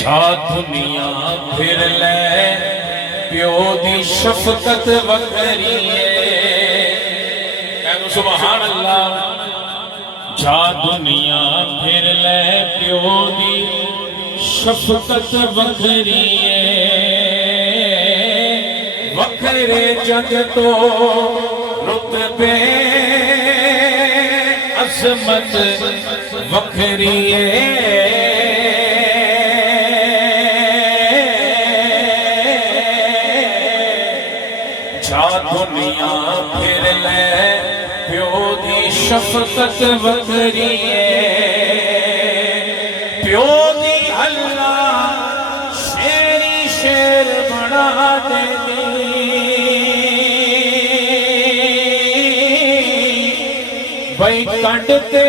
جا دنیا پھر لے پیو دی شفقت وکری ہے، کہو سبحان اللہ۔ جا دنیا پھر لے پیو دی شفقت وکری ہے، وکرے جگ تو رتبے عظمت وکری ہے۔ جا دنیا پھر لے پیو دی شفقت وکری ہے، پیو دی اللہ شیری شیر بنا دے دی، بھئی کنڈ تے